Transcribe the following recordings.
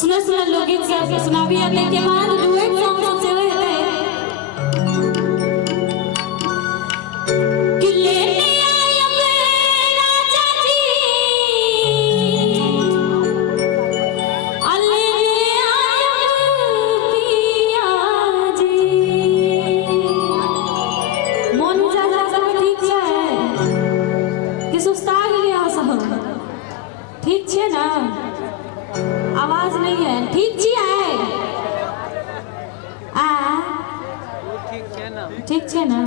सुना सुना लोकगीत सब सुना भी आते के बाद डुएट सॉन्ग सबसे हुए होते हैं कि लेने आया मेरा चाची लेने आया पिया जी मन ज्यादा सब ठीक है कि सुस्ता गया सब ठीक है ना आवाज नहीं है ठीक छी है ठीक है ना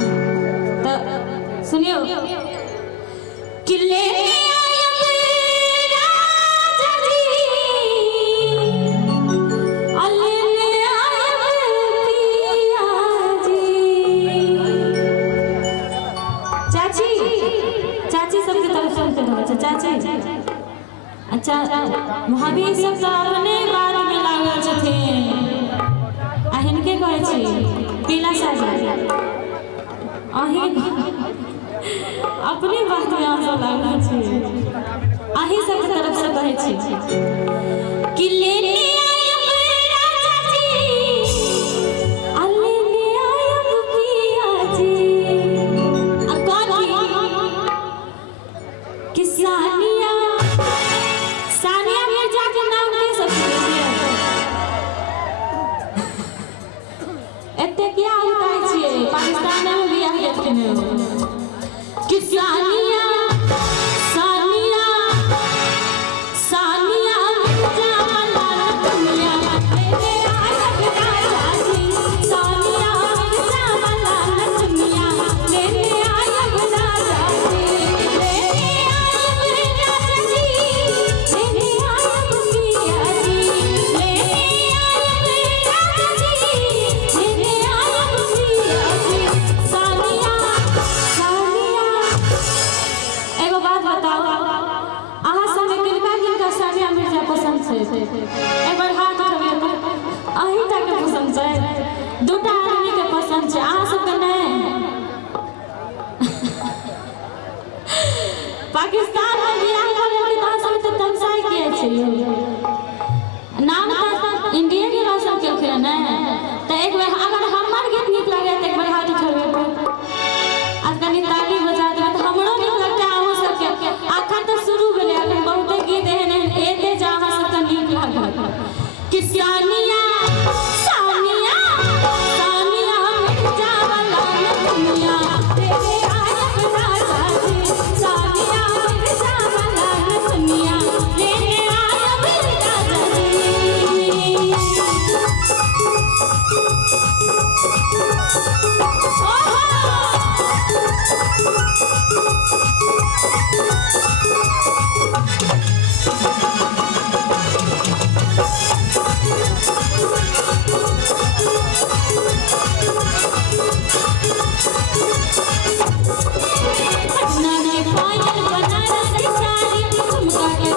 तो सुनियो कि लेने आया मेरा चाची लेने आया पिया जी चाची चाची सबके तरफ सुनते रहो चाची अच्छा महावीर सब तो अपने बात में लागल छथिन आ हिनके कहै छी पीला साड़ी अही अपने बात में आंसू लागल छी अही सब के तरफ से कहै छी कि लेने आया मेरा चाची लेने आया पिया जी आ कौन कि सानिया पाकिस्तान में भी आए थे कि सानिया सानिया सानिया मिर्जा मलाल दुनिया लेने आया मेरा चाची सानिया मिर्जा मलाल दुनिया लेने आया मेरा चाची लेने आया मेरा चाची लेने आया पिया जी लेने आया मेरा चाची लेने आया पिया जी सानिया सानिया एगो बात बताओ अहाँ सब किनका किनका सानिया मिर्जा पसंद छै एक बार हाथ उठाबियौ अहीं टा के पसंद छै दूटा आदमी के पसंद छै अहाँ सब के नहीं पाकिस्तान में बियाह करे के अहाँ सब तो तमसाई किए छै नाम तो इंडिया के रोशन केलखिन ने तो एक बार अगर हमर गीत नीक लगे तो एक बार हाथ उठाबियौ आज कनी ताली बजा देबै तो हमरो नीक लगतै अहाँ सबके आखन तो शुरू भेलै अखन बहुते गीत एहन एहन एते जे अहाँ सबके नीक लागत कि सानिया सानिया सानिया मिर्जा वाला दुनिया तेरे आया मेरा चाची सानिया मिर्जा वाला दुनिया लेने आया मेरा पटना में पायल बनारस की साड़ी झुमका के